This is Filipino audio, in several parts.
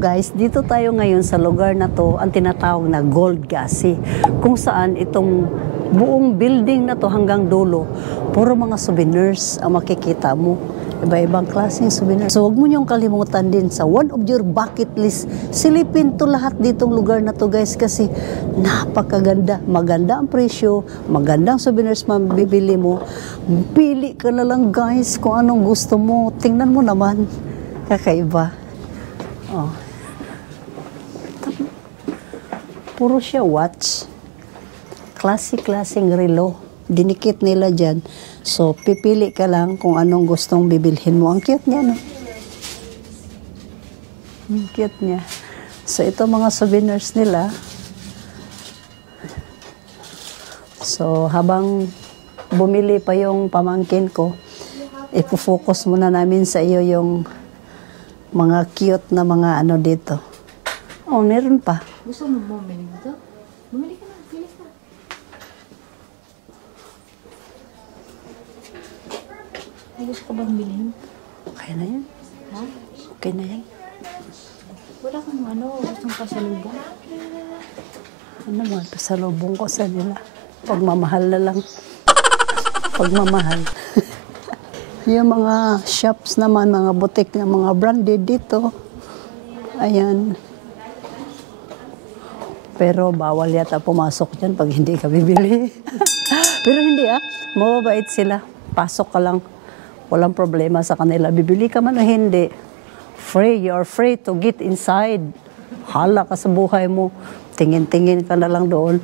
Guys, dito tayo ngayon sa lugar na to, ang tinatawag na Gold Gassi, kung saan itong buong building na to hanggang dulo, puro mga souvenirs ang makikita mo. Iba-ibang klaseng souvenirs. So, huwag mo niyong kalimutan din sa one of your bucket list, silipin to lahat ditong lugar na to guys, kasi napakaganda. Maganda ang presyo, magandang souvenirs mabibili mo. Pili ka na lang guys kung anong gusto mo. Tingnan mo naman, kakaiba. Oh. Puro siya watch. Classic-classing relo. Dinikit nila dyan. So, pipili ka lang kung anong gustong bibilhin mo. Ang cute niya, no? Ang cute niya. So, ito mga souvenirs nila. So, habang bumili pa yung pamangkin ko, ipo-focus muna namin sa iyo yung mga cute na mga ano dito. Oh, meron pa. Gusto mo bumili dito? Bumili ka na, bilis na. Ay, gusto ko bang bilhin? Okay na yan. Ha? Okay na yan. Wala kang ano, gustong pasalubong. Ano mo, pasalubong ko sa nila. Pagmamahal na lang. Pagmamahal. Yung mga shops naman, mga butik na mga branded dito. Ayan. Pero bawal yata pumasok dyan pag hindi ka bibili. Pero hindi mababait sila. Pasok ka lang. Walang problema sa kanila. Bibili ka man o hindi. Free. You're free to get inside. Hala ka sa buhay mo. Tingin-tingin ka na lang doon.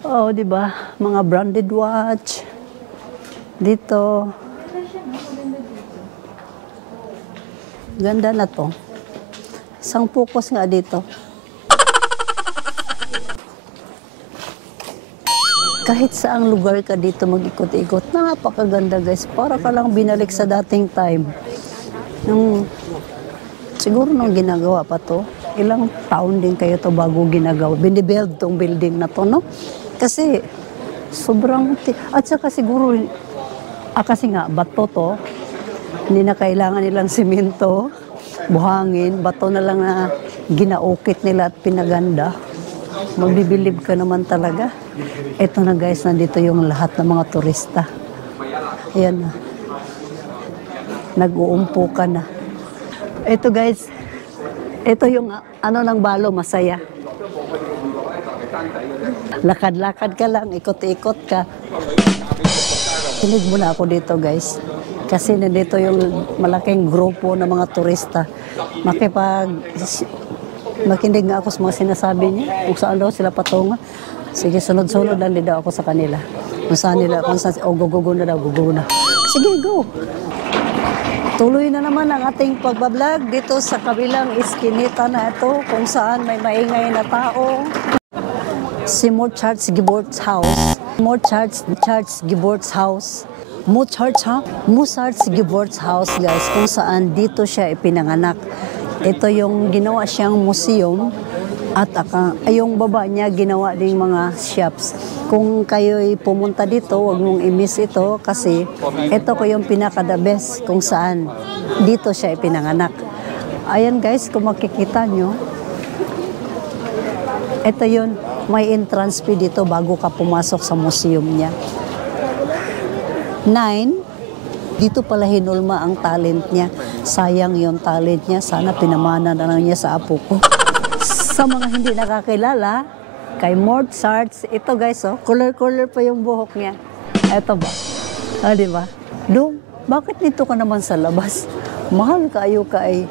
Oh, di ba? Mga branded watch. Dito. Ganda na to. Isang focus nga dito. Kahit saang lugar ka dito mag-ikot-ikot, napakaganda guys. Para ka lang binalik sa dating time. Siguro nung ginagawa pa to, ilang taon din kayo to bago ginagawa. Binibuild tong building na to, no? Kasi sobrang... At saka siguro, kasi nga, bato to, hindi na kailangan nilang simento, buhangin, bato na lang na ginaukit nila at pinaganda. Magbibilib ka naman talaga. Ito na guys, nandito yung lahat ng mga turista. Ayan na. Nag-uumpo ka na. Ito guys, ito yung ano ng balo, masaya. Lakad-lakad ka lang, ikot-ikot ka. Tinig muna ako dito guys. Kasi nandito yung malaking grupo ng mga turista. Makinig nga ako sa mga sinasabi niya. Kung saan daw sila patunga. Sige, sunod-sunod lang din daw ako sa kanila. Kung saan nila, go na daw, go na. Sige, go. Tuloy na naman ang ating pagbablog dito sa kabilang iskinita na ito kung saan may maingay na tao. Si Mozart's Geburts House. Mozart's Geburts House. Mozart's Geburts House guys, kung saan dito siya ipinanganak. Ito yung ginawa siyang museum at yung baba niya ginawa ding mga shops. Kung kayo'y pumunta dito, huwag mong i-miss ito kasi ito ko yung pinaka-the best kung saan dito siya ipinanganak. Ayan guys, kung makikita nyo, ito yun, may entrance fee dito bago ka pumasok sa museum niya. 9, dito pala hinulma ang talent niya. Sayang yung talent niya. Sana pinamana na lang niya sa apo ko. Sa mga hindi nakakilala, kay Mozart, ito guys, color-color pa yung buhok niya. Ito ba? Di ba? Dong, bakit dito ka naman sa labas? Mahal kayo ka ay...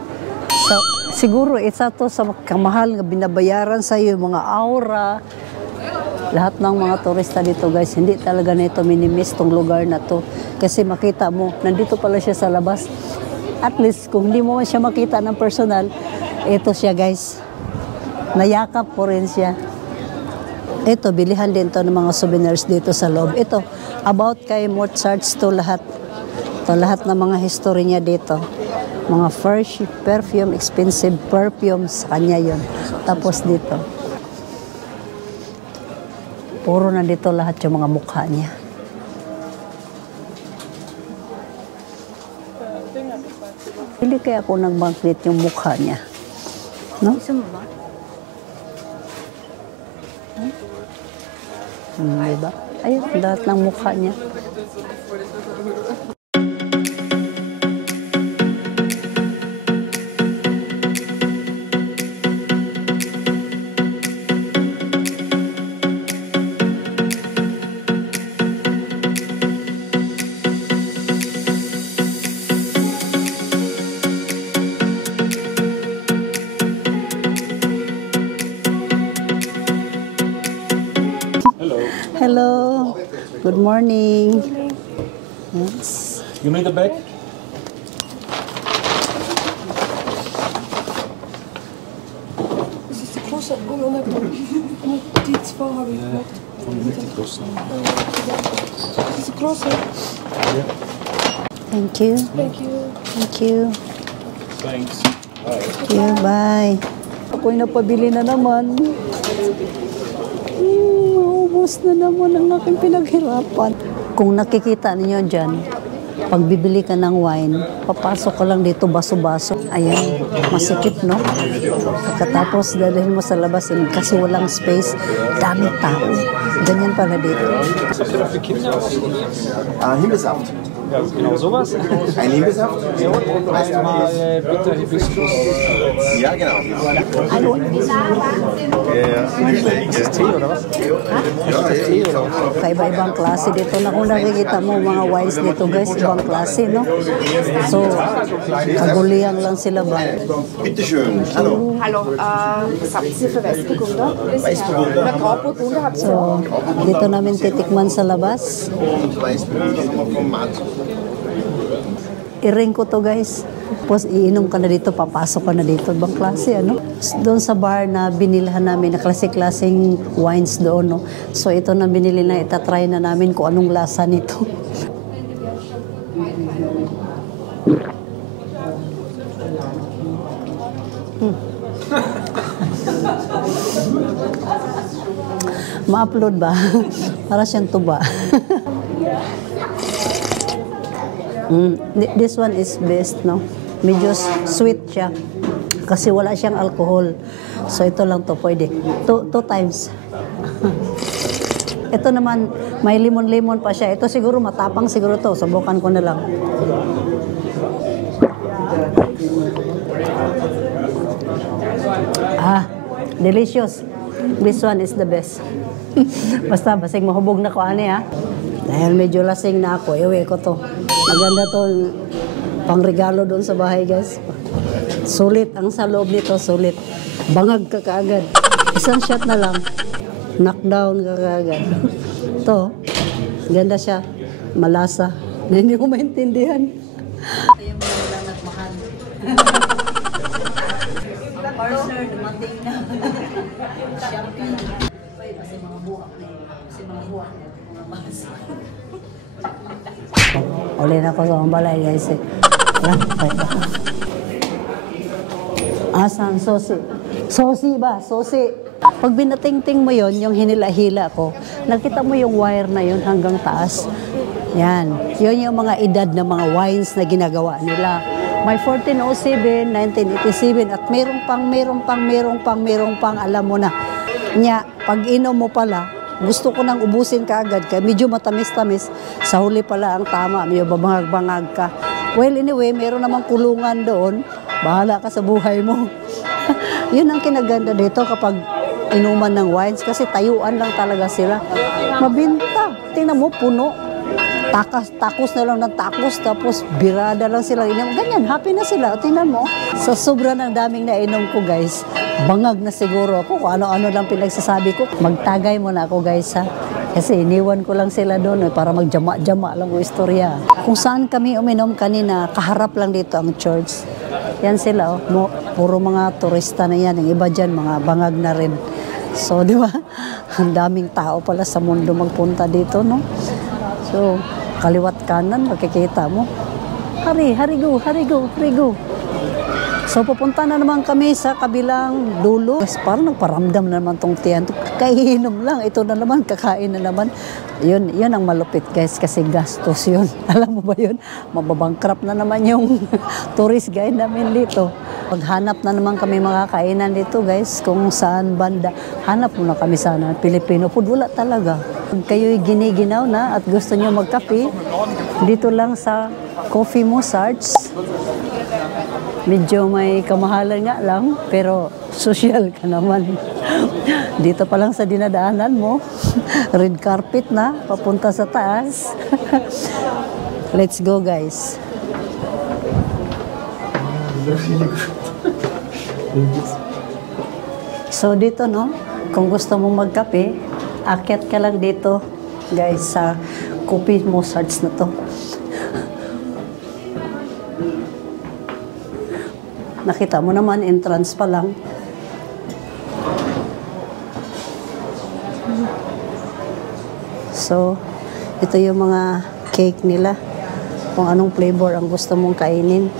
siguro isa to sa kamahal na binabayaran sa iyo, mga aura. Lahat ng mga turista dito guys, hindi talaga nito minimiss tong lugar na to. Kasi makita mo, nandito pala siya sa labas. At least, kung hindi mo siya makita ng personal, ito siya guys. Nayakap ko rin siya. Ito, bilihan din to ng mga souvenirs dito sa loob. Ito, about kay Mozart's to lahat. Ito, lahat ng mga history niya dito. Mga first perfume, expensive perfumes, kanya yun. Tapos dito. Puro nandito lahat yung mga mukha niya. Hindi kaya ako nag-magnet yung mukha niya. No? Gusto mo ba? Diba? Ayun, lahat ng mukha niya. Hello. Good morning. Yes. You made the bag? Das ist die große Blume. Die zwei habe ich gemacht. Das ist die große. Thank you. Thank you. Thank you. Thanks. Thank you. Bye. Ako'y napabili na naman. Maubos na naman ang aking pinaghirapan. Kung nakikita ninyo dyan, pag bibili ka ng wine, papasok ka lang dito baso-baso. Ayan, masikip, no? Pagkatapos, dadalhin mo sa labas kasi walang space, daming tao. Ganyan pala dito. Himbeersaft. Ja, genau sowas. Ein Himbeersaft? Erstmal bitte Hibiskus. Ja, genau. Ano? Ist das Tee oder was? Ist das Tee oder was? Kaiba-ibang klase dito. Na kung nakikita mo mga wines dito, guys, ibang klase, no? So, kaguliang lang sila ba? Bitte schön. Hallo. Hallo, was habt ihr für Weißburgunder? Weißburgunder. Na, Grauburgunder habt ihr So, auch. dito namin titikman sa labas. Und Weißburgunder vom Mat. I-ring ko to, guys. Tapos iinom ka na dito, papasok ka na dito. Ibang klase, ano? Doon sa bar na binilhan namin, na klase-klaseng wines doon, no? So, ito na binili na, itatry na namin kung anong lasa nito. Ma-upload ba? Para siyang tuba. This one is best, no? Medyo sweet siya. Kasi wala siyang alcohol. So, ito lang to pwede. Two times. Ito naman, may limon-limon pa siya. Ito siguro, matapang siguro to. Subukan ko na lang. Delicious. This one is the best. Basta, basig mahubog na ko, ani, ha? Dahil medyo lasing na ako, iwi ko to. Maganda to, pangregalo doon sa bahay, guys. Sulit, ang sa loob nito, sulit. Bangag ka kaagad. Isang shot na lang, knockdown ka kaagad. Ito, ganda siya, malasa, na hindi mo maintindihan. Ito yung mga lang at mahal. Parser, dumating na. Champagne. Kasi mga buhak na yun. Kasi mga buhak na yun. Uli na ko sa mga balay, guys. Asan? Sosi. Sosi ba? Sosi. Pag binatingting mo yon, yung hinila-hila ko, nakita mo yung wire na yun hanggang taas. Yan. Yun yung mga edad ng mga wines na ginagawa nila. May 1407, 1987, at merong pang, alam mo na. Nya, pag inom mo pala, gusto ko nang ubusin ka agad, kaya medyo matamis-tamis, sa huli pala ang tama, medyo babangag-bangag ka. Well, anyway, meron namang kulungan doon, bahala ka sa buhay mo. Yun ang kinaganda dito kapag inuman ng wines, kasi tayuan lang talaga sila. Mabinta, tingnan mo, puno. Takos na lang ng takos, tapos birada lang sila. Ganyan, happy na sila. Tingnan mo, sa sobra ng daming nainom ko, guys, bangag na siguro ako kung ano-ano lang pinagsasabi ko. Magtagay mo na ako, guys, ha? Kasi iniwan ko lang sila doon para magjama-jama lang ko istorya. Kung saan kami uminom kanina, kaharap lang dito ang church. Yan sila, oh. Puro mga turista na yan. Yung iba dyan, mga bangag na rin. So, di ba? Ang daming tao pala sa mundo magpunta dito, no? So, kaliwat kanan, makikita mo. Hari go. So pupunta na naman kami sa kabilang dulo. Guys, parang nagparamdam na naman tong tiyan. Kainom lang. Ito na naman, kakain na naman. Yun ang malupit guys kasi gastos yun. Alam mo ba yun? Mababangkrap na naman yung tourist guide namin dito. Paghanap na naman kami mga kainan dito guys. Kung saan banda. Hanap muna kami sana. Filipino food. Wala talaga. Kung kayo'y giniginaw na at gusto nyo magkape, dito lang sa Coffee Mozarts. Medyo may kamahalan nga lang, pero social ka naman. Dito pa lang sa dinadaanan mo, red carpet na, papunta sa taas. Let's go, guys. So dito, no, kung gusto mong magkape, akyat ka lang dito, guys, sa Coffee Mozarts na to. Nakita mo naman, entrance pa lang. So, ito yung mga cake nila. Kung anong flavor ang gusto mong kainin,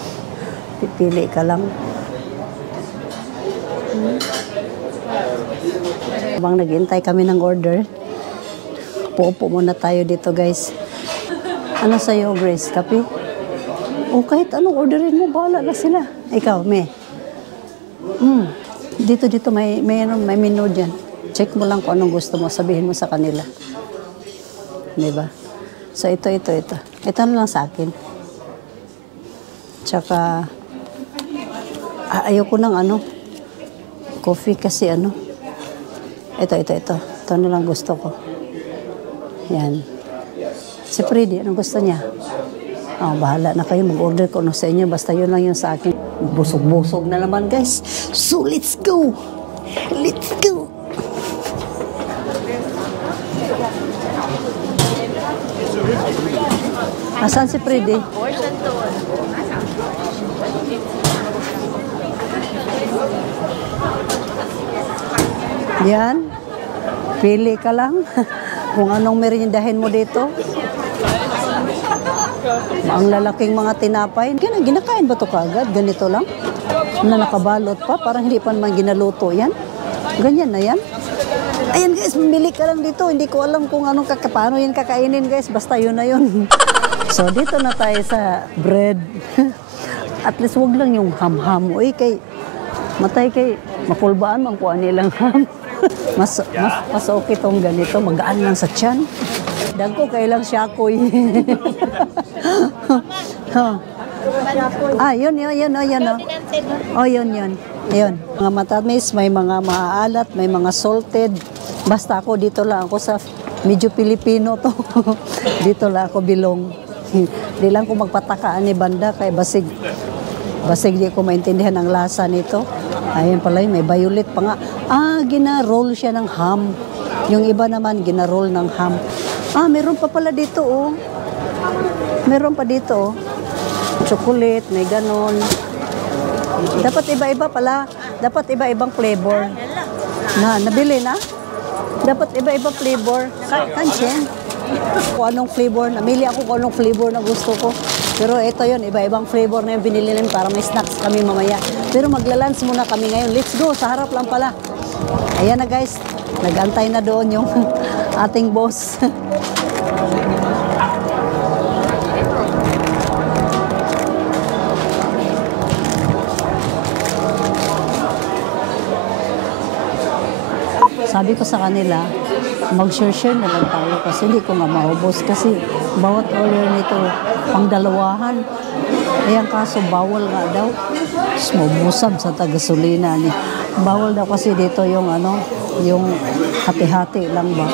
pipili ka lang. Habang naghihintay kami ng order, puupo muna tayo dito, guys. Ano sa'yo, Grace? Kape? O kahit anong orderin mo, bahala na sila. Ikaw, me. Dito may menu dyan. Check mo lang kung anong gusto mo. Sabihin mo sa kanila. Diba? So, ito. Ito na lang sa akin. Tsaka, ayoko ng coffee kasi Ito. Ito na lang gusto ko. Yan. Si Freddy, anong gusto niya? Oh, bahala na kayo mag-order ko sa inyo. Basta yun lang yung sa akin. Busog-busog na naman, guys. So, let's go! Let's go! Asan si Freddy? Yan. Pili ka lang. Kung anong merindahin mo dito. Ang lalaking mga tinapay. Ginakain ba ito kaagad? Ganito lang? Na nakabalot pa? Parang hindi pa naman ginaluto yan. Ganyan na yan. Ayan guys, mamili ka lang dito. Hindi ko alam kung paano yan kakainin guys. Basta yun na yun. So dito na tayo sa bread. At least wag lang yung ham-ham. Uy, matay mapulbaan mang kuha nilang ham. Mas okay tong ganito. Magaan lang sa tiyan. Dagko kailang siyakoy. Yun. Oh, yun. Ayun. Mga matamis, may mga maaalat, may mga salted. Basta ako, dito lang ako sa medyo Pilipino to. Dito lang ako bilong. Di lang ko magpatakaan ni banda kay basig di ko maintindihan ang lasa nito. Ayun pala yun, may violet pa nga. Gina-roll siya ng ham. Yung iba naman, gina-roll ng ham. Meron pa pala dito, oh. Meron pa dito, oh. Chocolate, may ganon. Dapat iba-iba pala. Dapat iba-ibang flavor. Nabili na? Dapat iba-ibang flavor. Kanchen. Kung anong flavor. Namili ako kung anong flavor na gusto ko. Pero ito yun, iba-ibang flavor na yung binili namin para may snacks kami mamaya. Pero maglalunch muna kami ngayon. Let's go, sa harap lang pala. Ayan na guys, nag-antay na doon yung ating boss. Sabi ko sa kanila, mag-share na lang tayo kasi hindi ko nga maubos kasi bawat order nito pang-dalawahan. Ang kaso bawal nga daw. Sumubusab sa taga-gasolina ni. Bawal daw kasi dito yung yung hati-hati lang ba.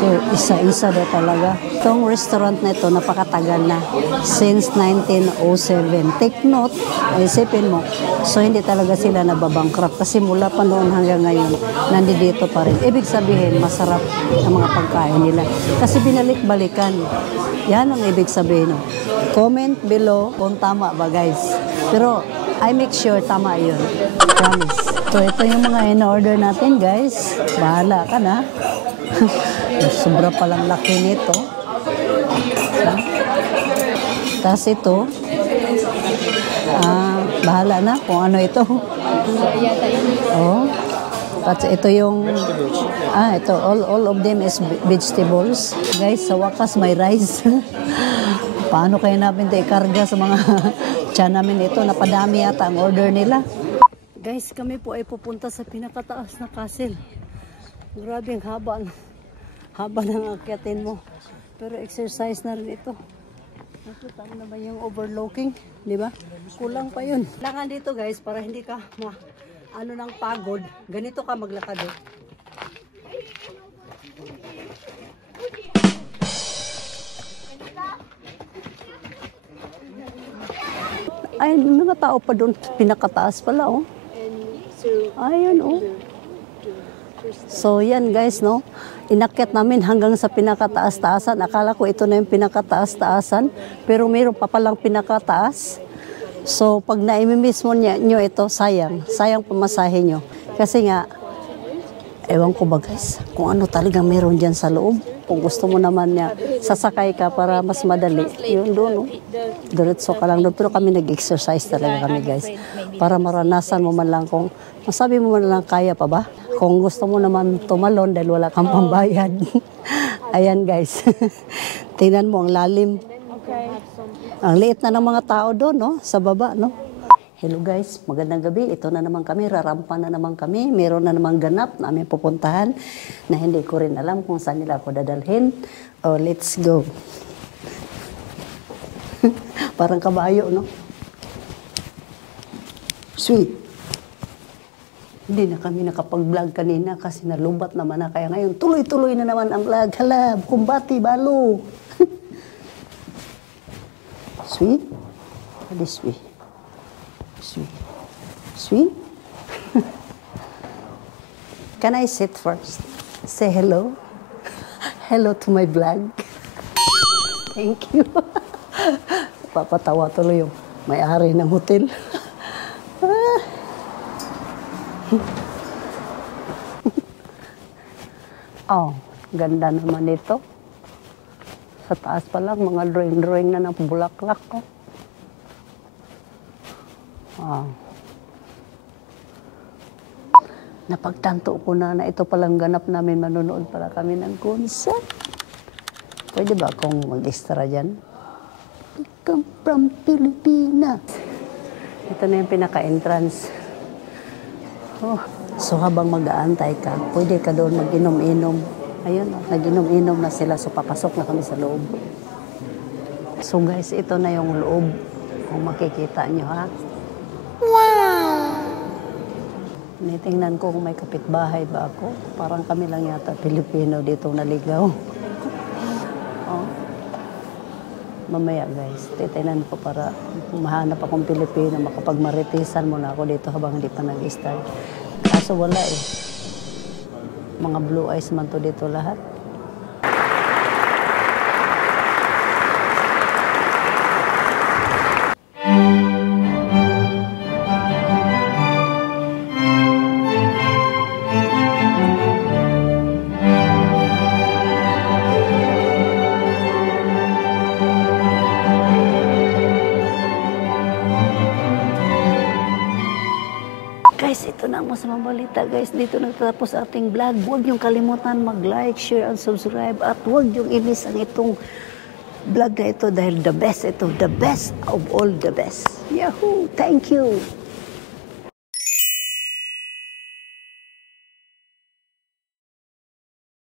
So isa-isa daw talaga. Itong restaurant na ito napakatagal na. Since 1907. Take note, isipin mo. So hindi talaga sila nababangkrap kasi mula pa noon hanggang ngayon nandito pa rin. Ibig sabihin masarap ang mga pagkain nila. Kasi binalik-balikan. Yan ang ibig sabihin. Comment below kung tama ba guys. Pero I make sure tama yun. Promise. So ito yung mga in-order natin guys. Bahala ka na. Sobra palang laki nito. Tapos ito, bahala na kung ano ito. Yata yun. Oh. At ito yung, ito, all of them is vegetables. Guys, sa wakas may rice. Paano kaya namin ito ikarga sa mga tiyan namin ito? Napadami yata ang order nila. Guys, kami po ay pupunta sa pinakataas na castle. Grabe ang haba ng akyatin mo. Pero exercise na rin ito. Nakita mo naman yung overlooking, di ba? Kulang pa yun. Kailangan dito guys, para hindi ka ng pagod. Ganito ka maglakad eh. Ay, mga tao pa doon, pinakataas pala oh. Ayun oh. So yan guys no, inakyat namin hanggang sa pinakataas-taasan. Akala ko ito na yung pinakataas-taasan, pero mayroon pa palang pinakataas. So pag naimimiss mo nyo ito, sayang pamasahe nyo. Kasi nga, ewan ko ba guys, kung ano talagang meron dyan sa loob. Kung gusto mo naman niya, sasakay ka para mas madali. Yun doon no. Diretso ka lang doon. Pero kami nag-exercise talaga kami guys. Para maranasan mo man lang kung, masabi mo man lang kaya pa ba? Kung gusto mo naman tumalon dahil wala kang pambayad. Ayan guys. Tingnan mo ang lalim. Ang liit na ng mga tao doon, no? Sa baba, no? Hello guys, magandang gabi. Ito na naman kami, rarampa na naman kami. Meron na naman ganap na aming pupuntahan na hindi ko rin alam kung saan nila ako dadalhin. Oh, let's go. Parang kabayo, no? Sweet. Hindi na kami nakapag-vlog kanina kasi nalubat naman na. Kaya ngayon, tuloy-tuloy na naman ang vlog. Halab, kumbati, balo. Sweet? What is sweet? Sweet? Sweet? Can I sit first? Say hello? Hello to my vlog. Thank you. Papatawa tuloy yung may-ari ng hotel. Oh, ganda naman ito. Sa taas pa lang, mga drawing-drawing na ng bulaklak ko. Oh. Napagtanto ko na ito palang ganap namin, manonood para kami ng concert. Pwede ba akong mag-extra dyan? I come from Pilipinas. Ito na yung pinaka-entrance. Oh. So habang mag-aantay ka, pwede ka doon mag-inom-inom. Ayun, nag-inom-inom na sila. So papasok na kami sa loob. So guys, ito na yung loob. Kung makikita nyo ha. Wow! Nitingnan ko kung may kapitbahay ba ako. Parang kami lang yata Pilipino dito naligaw. Oh. Mamaya guys, titingnan ko para mahanap akong Pilipino. Makapagmaritisan muna ako dito habang hindi pa nag-start. Kaso wala eh. Mga blue eyes man to dito lahat. Guys, ito na ang masamang balita guys. Dito nagtatapos ating vlog. Huwag niyong kalimutan mag-like, share, and subscribe. At huwag niyong i-miss ang itong vlog na ito dahil the best ito. The best of all the best. Yahoo! Thank you!